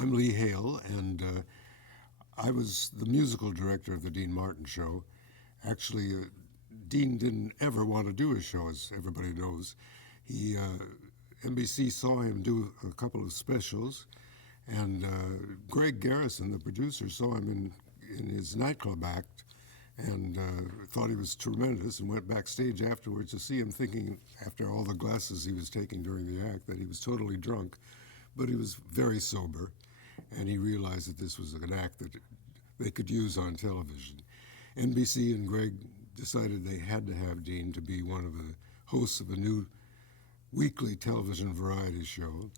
I'm Lee Hale, and I was the musical director of the Dean Martin Show. Actually, Dean didn't ever want to do a show, as everybody knows. NBC saw him do a couple of specials, and Greg Garrison, the producer, saw him in his nightclub act and thought he was tremendous, and went backstage afterwards to see him, thinking, after all the glasses he was taking during the act, that he was totally drunk. But he was very sober, and he realized that this was an act that they could use on television. NBC and Greg decided they had to have Dean to be one of the hosts of a new weekly television variety show.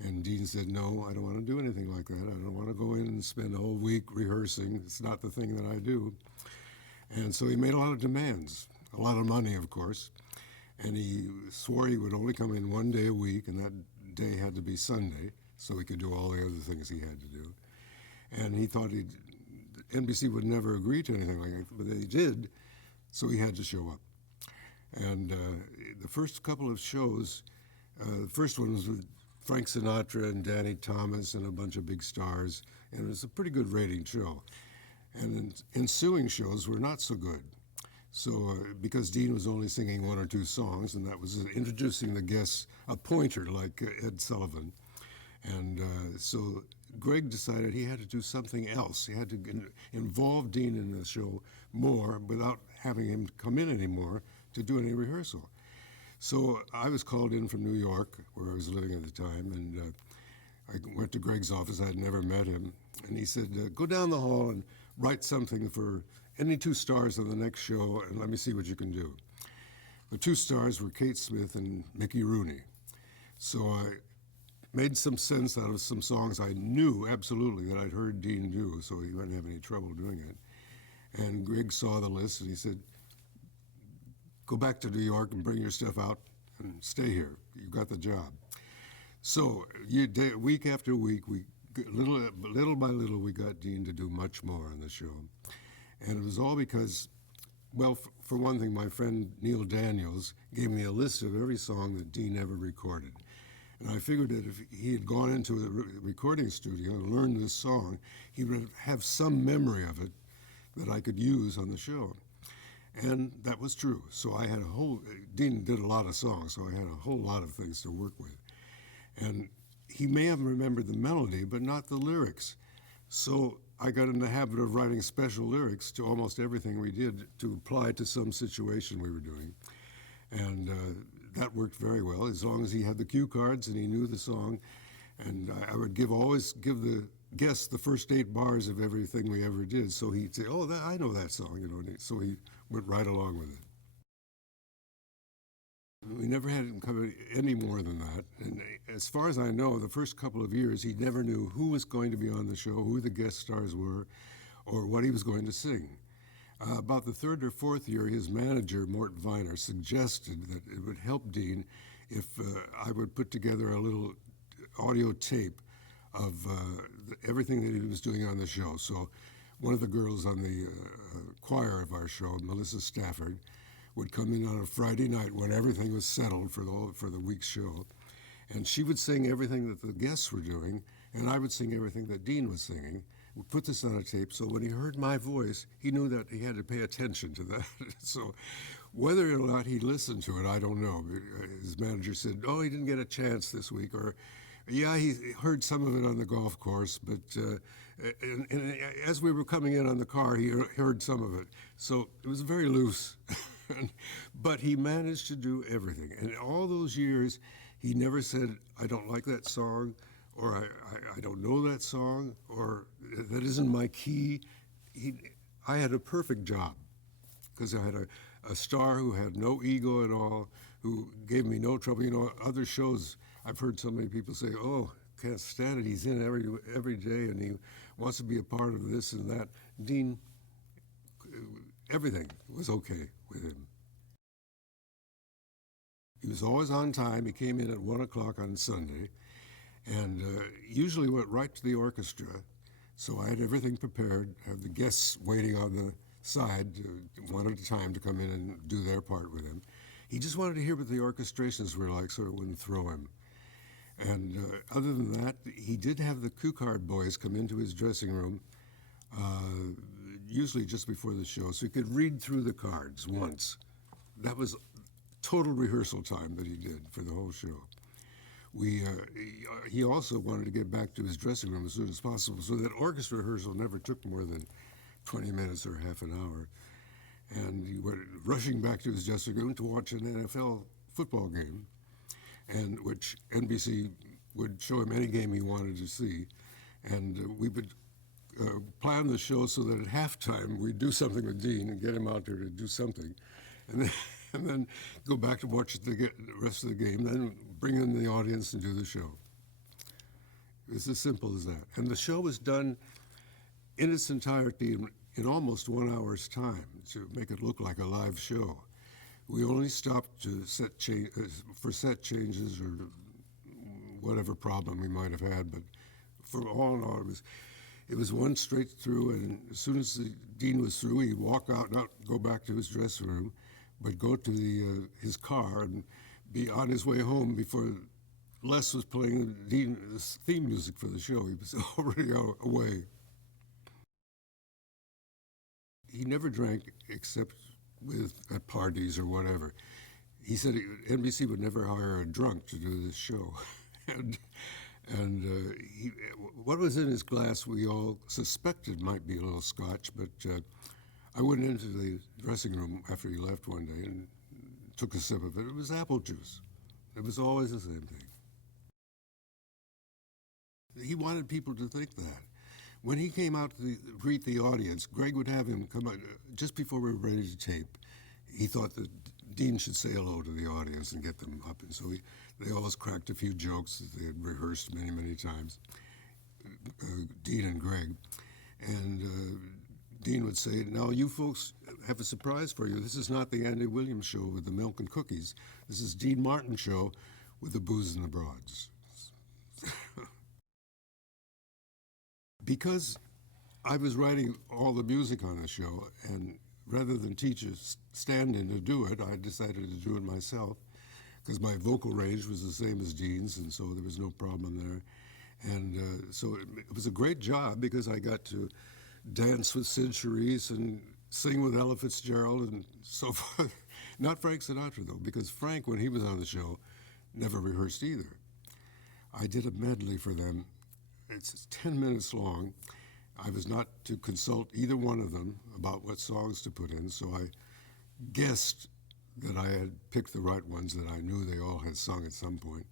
And Dean said, no, I don't want to do anything like that. I don't want to go in and spend a whole week rehearsing. It's not the thing that I do. And so he made a lot of demands, a lot of money, of course. And he swore he would only come in one day a week, and that day had to be Sunday, so he could do all the other things he had to do. And he thought NBC would never agree to anything like that, but they did, so he had to show up. And the first couple of shows, the first one was with Frank Sinatra and Danny Thomas and a bunch of big stars, and it was a pretty good rating show. And ensuing shows were not so good. So because Dean was only singing one or two songs, and that was introducing the guests, a pointer like Ed Sullivan. And so Greg decided he had to do something else. He had to involve Dean in the show more without having him come in anymore to do any rehearsal. So I was called in from New York, where I was living at the time, and I went to Greg's office. I had never met him. And he said, go down the hall and write something for any two stars of the next show, and let me see what you can do. The two stars were Kate Smith and Mickey Rooney. So I made some sense out of some songs I knew absolutely that I'd heard Dean do, so he wouldn't have any trouble doing it. And Greg saw the list, and he said, go back to New York and bring your stuff out and stay here. You got the job. So week after week, little by little, we got Dean to do much more on the show. And it was all because, well, for one thing, my friend Neil Daniels gave me a list of every song that Dean ever recorded. And I figured that if he had gone into the recording studio and learned this song, he would have some memory of it that I could use on the show. And that was true. So I had Dean did a lot of songs, so I had a whole lot of things to work with. And he may have remembered the melody, but not the lyrics. So I got in the habit of writing special lyrics to almost everything we did to apply to some situation we were doing. And that worked very well, as long as he had the cue cards and he knew the song. And I would always give the guest the first 8 bars of everything we ever did. So he'd say, oh, I know that song, you know. So he went right along with it. We never had him cover any more than that. And as far as I know, the first couple of years, he never knew who was going to be on the show, who the guest stars were, or what he was going to sing. About the 3rd or 4th year, his manager, Mort Viner, suggested that it would help Dean if I would put together a little audio tape of everything that he was doing on the show. So one of the girls on the choir of our show, Melissa Stafford, would come in on a Friday night when everything was settled for the week's show, and she would sing everything that the guests were doing, and I would sing everything that Dean was singing. We put this on a tape, so when he heard my voice, he knew that he had to pay attention to that. So whether or not he listened to it, I don't know. His manager said, oh, he didn't get a chance this week, or yeah, he heard some of it on the golf course, but and as we were coming in on the car, he heard some of it. So it was very loose. But he managed to do everything. And all those years, he never said, I don't like that song, or I don't know that song, or that isn't my key. I had a perfect job, because I had a star who had no ego at all, who gave me no trouble. You know, other shows, I've heard so many people say, oh, can't stand it. He's in every day, and he wants to be a part of this and that. Dean, everything was okay with him. He was always on time. He came in at 1 o'clock on Sunday, and usually went right to the orchestra. So I had everything prepared, have the guests waiting on the side, one at a time, to come in and do their part with him. He just wanted to hear what the orchestrations were like so it wouldn't throw him. And other than that, he did have the cue card boys come into his dressing room, usually just before the show, so he could read through the cards once. That was total rehearsal time that he did for the whole show. He also wanted to get back to his dressing room as soon as possible, so that orchestra rehearsal never took more than 20 minutes or half an hour. And he went rushing back to his dressing room to watch an NFL football game, and which NBC would show him any game he wanted to see. And we would plan the show so that at halftime we'd do something with Dean and get him out there to do something. And then go back to watch the rest of the game, then bring in the audience and do the show. It's as simple as that. And the show was done in its entirety in almost 1 hour's time to make it look like a live show. We only stopped to for set changes or whatever problem we might have had, but for all in all, it was one straight through, and as soon as the Dean was through, he'd walk out, not go back to his dressing room, but go to his car and be on his way home before Les was playing the theme music for the show. He was already away. He never drank except at parties or whatever. He said NBC would never hire a drunk to do this show. What was in his glass we all suspected might be a little scotch, but I went into the dressing room after he left one day and took a sip of it. It was apple juice. It was always the same thing. He wanted people to think that. When he came out to greet the audience, Greg would have him come out just before we were ready to tape. He thought that Dean should say hello to the audience and get them up. And so they always cracked a few jokes that they had rehearsed many, many times, Dean and Greg. And Dean would say, now you folks have a surprise for you. This is not the Andy Williams show with the milk and cookies. This is Dean Martin show with the booze and the broads. Because I was writing all the music on the show, and rather than teach a stand-in to do it, I decided to do it myself, because my vocal range was the same as Dean's, and so there was no problem there. And so it was a great job, because I got to dance with Sid Charisse and sing with Ella Fitzgerald and so forth. Not Frank Sinatra, though, because Frank, when he was on the show, never rehearsed either. I did a medley for them. It's 10 minutes long. I was not to consult either one of them about what songs to put in, so I guessed that I had picked the right ones that I knew they all had sung at some point.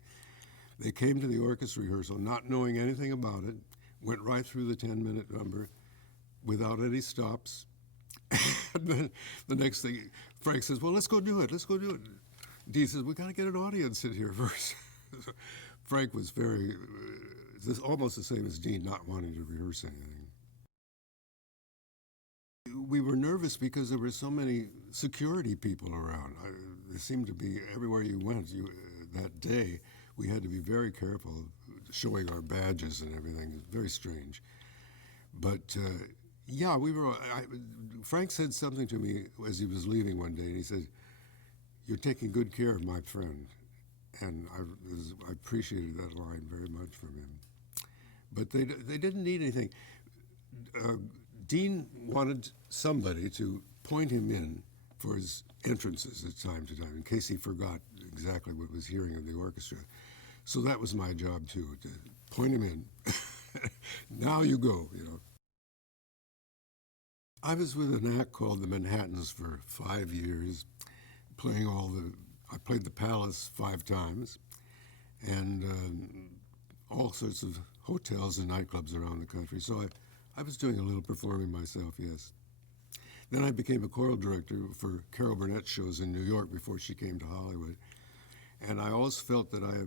They came to the orchestra rehearsal not knowing anything about it, went right through the 10-minute number without any stops. And then the next thing, Frank says, well, let's go do it. Dee says, we got to get an audience in here first. Frank was very, almost the same as Dean, not wanting to rehearse anything. We were nervous because there were so many security people around. There seemed to be, everywhere you went that day, we had to be very careful showing our badges and everything. It was very strange. But yeah, Frank said something to me as he was leaving one day, and he said, you're taking good care of my friend. And I appreciated that line very much from him. But they didn't need anything. Dean wanted somebody to point him in for his entrances at time to time, in case he forgot exactly what was hearing of the orchestra. So that was my job, too, to point him in. Now you go, you know. I was with an act called the Manhattans for 5 years, I played the Palace 5 times, and all sorts of hotels and nightclubs around the country. So I was doing a little performing myself, yes. Then I became a choral director for Carol Burnett's shows in New York before she came to Hollywood. And I always felt that I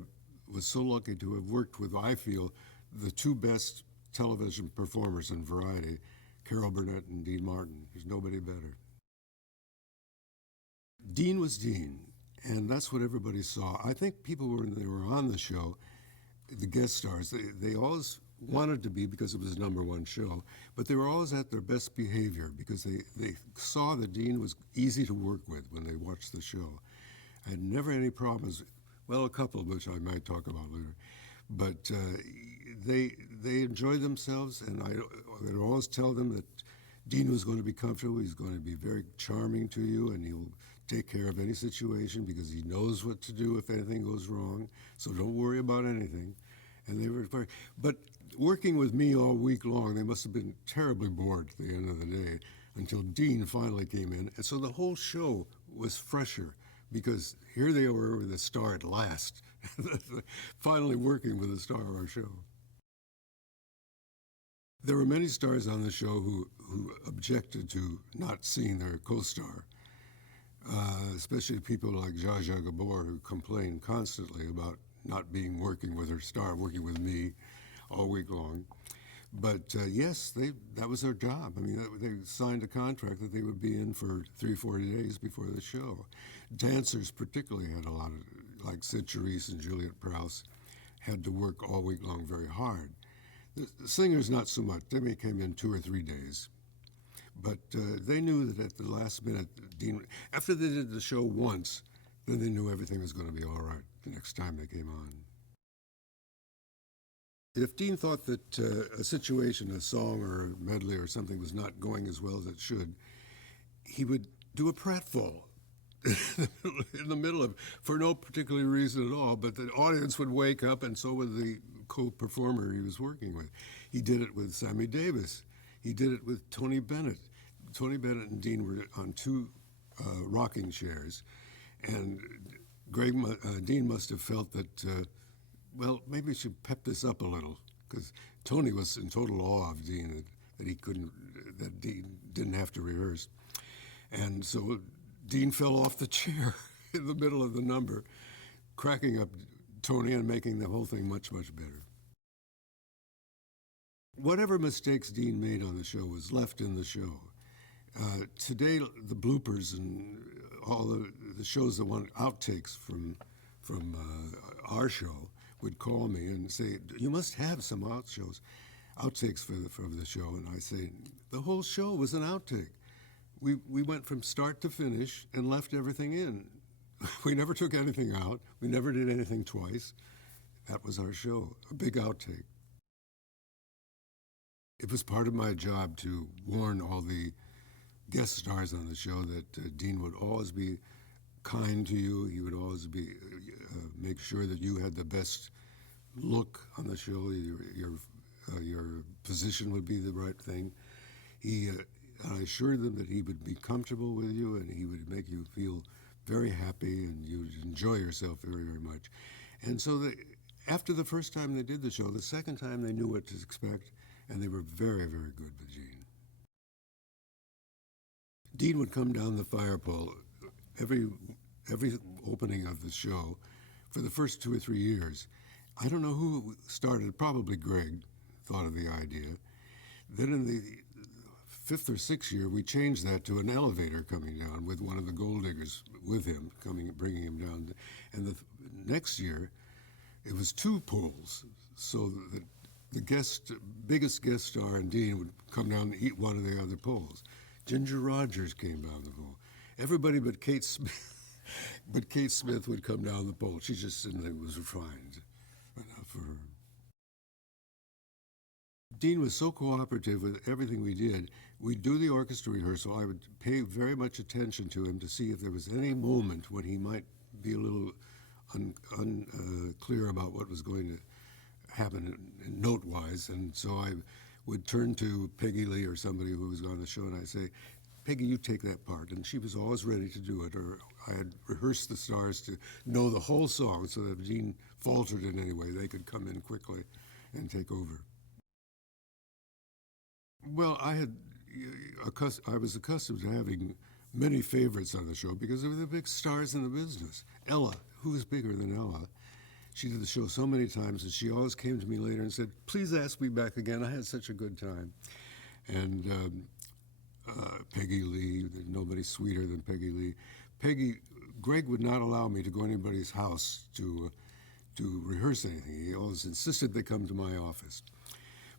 was so lucky to have worked with, I feel, the 2 best television performers in variety, Carol Burnett and Dean Martin. There's nobody better. Dean was Dean, and that's what everybody saw. I think people, when they were on the show, the guest stars, they always wanted to be, because it was the #1 show, but they were always at their best behavior because they saw that Dean was easy to work with when they watched the show. I had never any problems, well, a couple, which I might talk about later. But they enjoyed themselves, and I would always tell them that Dean was going to be comfortable. He's going to be very charming to you, and he'll take care of any situation because he knows what to do if anything goes wrong. So don't worry about anything. And they were very, but working with me all week long, they must have been terribly bored at the end of the day until Dean finally came in. And so the whole show was fresher because here they were with the star at last, finally working with the star of our show. There were many stars on the show who objected to not seeing their co-star, especially people like Zsa Zsa Gabor, who complained constantly about not being working with her star, working with me all week long. But yes, that was their job. I mean, they signed a contract that they would be in for 3-4 days before the show. Dancers particularly had a lot of, like Sid Charisse and Juliet Prowse, had to work all week long very hard. The singers, not so much. They may come in 2 or 3 days. But they knew that at the last minute, Dean, after they did the show once, then they knew everything was going to be all right the next time they came on. If Dean thought that a situation, a song or a medley or something was not going as well as it should, he would do a pratfall in the middle of, for no particular reason at all, but the audience would wake up and so would the co-performer he was working with. He did it with Sammy Davis. He did it with Tony Bennett. Tony Bennett and Dean were on 2 rocking chairs, and Dean must have felt that, well, maybe we should pep this up a little, because Tony was in total awe of Dean, that Dean didn't have to rehearse. And so Dean fell off the chair in the middle of the number, cracking up Tony and making the whole thing much, much better. Whatever mistakes Dean made on the show was left in the show. Today, the bloopers and all the shows that want outtakes from our show would call me and say, "You must have some outtakes for the show." And I say, the whole show was an outtake. We went from start to finish and left everything in. We never took anything out. We never did anything twice. That was our show, a big outtake. It was part of my job to warn all the guest stars on the show that Dean would always be kind to you. He would always be make sure that you had the best look on the show. Your position would be the right thing. I assured them that he would be comfortable with you and he would make you feel very happy and you'd enjoy yourself very, very much. And so after the first time they did the show, the second time they knew what to expect, and they were very, very good with Gene. Dean would come down the fire pole every opening of the show for the first 2 or 3 years. I don't know who started, probably Greg thought of the idea. Then in the 5th or 6th year, we changed that to an elevator coming down with one of the gold diggers with him, bringing him down. And the next year, it was 2 poles, so that the biggest guest star and Dean would come down and eat one of the other poles. Ginger Rogers came down the pole. Everybody but Kate Smith, would come down the pole. She just didn't think it was refined enough for her. Dean was so cooperative with everything we did. We'd do the orchestra rehearsal. I would pay very much attention to him to see if there was any moment when he might be a little unclear about what was going to happen note-wise. And so I would turn to Peggy Lee or somebody who was on the show, and I'd say, "Peggy, you take that part." And she was always ready to do it, or I had rehearsed the stars to know the whole song so that if Dean faltered in any way, they could come in quickly and take over. Well, I was accustomed to having many favorites on the show because they were the big stars in the business. Ella, who was bigger than Ella? She did the show so many times, and she always came to me later and said, "Please ask me back again. I had such a good time." And Peggy Lee, nobody sweeter than Peggy Lee. Greg would not allow me to go to anybody's house to rehearse anything. He always insisted they come to my office.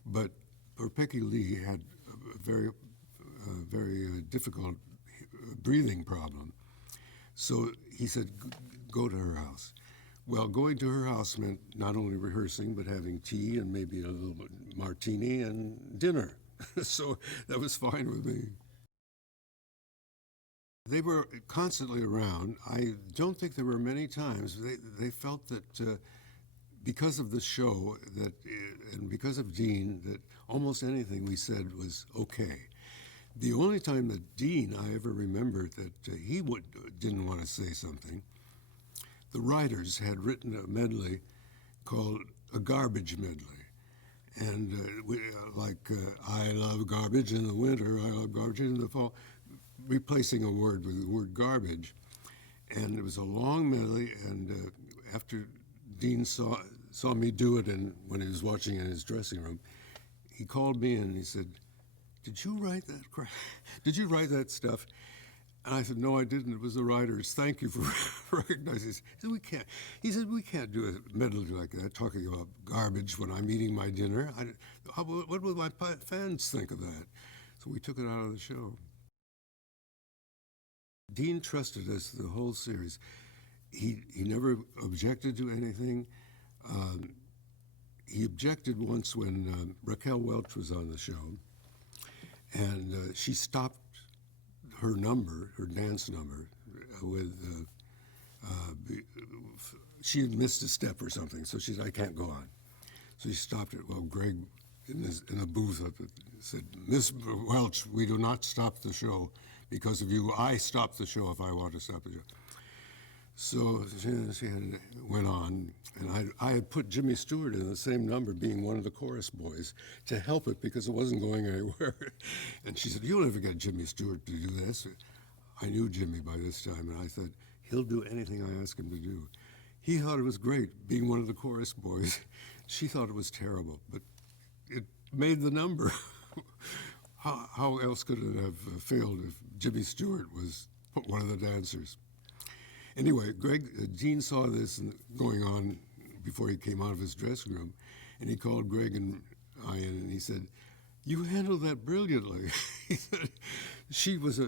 But Peggy Lee had a very difficult breathing problem. So he said, "Go to her house." Well, going to her house meant not only rehearsing, but having tea and maybe a little martini and dinner. So that was fine with me. They were constantly around. I don't think there were many times they felt that because of the show and because of Dean, that almost anything we said was okay. The only time that Dean I ever remembered that didn't want to say something, the writers had written a medley called a garbage medley. And I love garbage in the winter, I love garbage in the fall, replacing a word with the word garbage. And it was a long medley, and after Dean saw me do it, and when he was watching in his dressing room, he called me and he said, "Did you write that crap? Did you write that stuff?" And I said, "No, I didn't. It was the writers. Thank you for recognizing." He said, "We can't." He said, "We can't do a medley like that, talking about garbage when I'm eating my dinner. What will my fans think of that?" So we took it out of the show. Dean trusted us the whole series. He never objected to anything. Um, he objected once when Raquel Welch was on the show, and she stopped her number, her dance number, with she had missed a step or something, so she said, "I can't go on." So he stopped it. Well, Greg, in a booth up said, "Miss Welch, we do not stop the show because of you. I stop the show if I want to stop the show." So she went on, and I had put Jimmy Stewart in the same number, being one of the chorus boys, to help it because it wasn't going anywhere. And she said, "You'll never get Jimmy Stewart to do this." I knew Jimmy by this time, and I thought, he'll do anything I ask him to do. He thought it was great, being one of the chorus boys. She thought it was terrible, but it made the number. How else could it have failed if Jimmy Stewart was one of the dancers? Anyway, Dean saw this going on before he came out of his dressing room, and he called Greg and I in, and he said, "You handled that brilliantly." He said, she was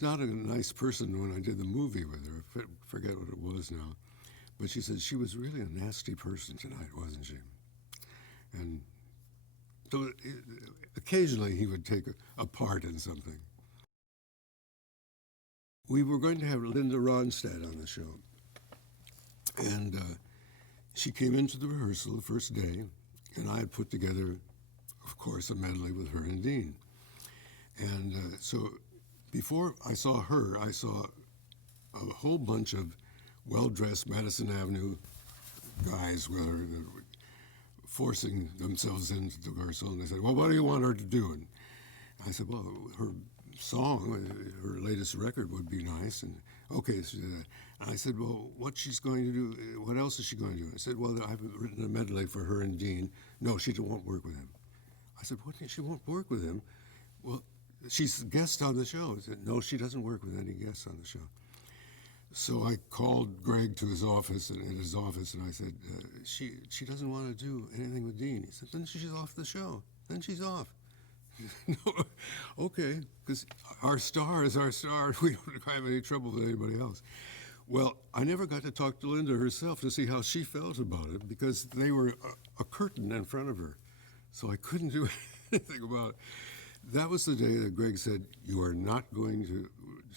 not a nice person when I did the movie with her. I forget what it was now, but she said she was really a nasty person tonight, wasn't she? And so occasionally he would take a part in something. We were going to have Linda Ronstadt on the show, and she came into the rehearsal the first day, and I had put together, of course, a medley with her and Dean. And so before I saw her, I saw a whole bunch of well-dressed Madison Avenue guys with her that were forcing themselves into the rehearsal, and they said, "Well, what do you want her to do?" And I said, "Well, her song, her latest record would be nice." And okay, so and I said, "Well, what she's going to do? What else is she going to do?" I said, "Well, I've written a medley for her and Dean." "No, she won't work with him." I said, "What? She won't work with him?" "Well, she's a guest on the show." I said, "No, she doesn't work with any guests on the show." So I called Greg to his office, and I said, "She doesn't want to do anything with Dean." He said, "Then she's off the show. Then she's off." No, okay, because our star is our star. We don't have any trouble with anybody else. Well, I never got to talk to Linda herself to see how she felt about it because they were a curtain in front of her. So I couldn't do anything about it. That was the day that Greg said, "You are not going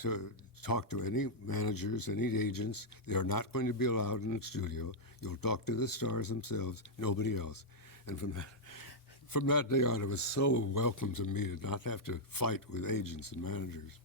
to talk to any managers, any agents. They are not going to be allowed in the studio. You'll talk to the stars themselves, nobody else." And from that day on, it was so welcome to me to not have to fight with agents and managers.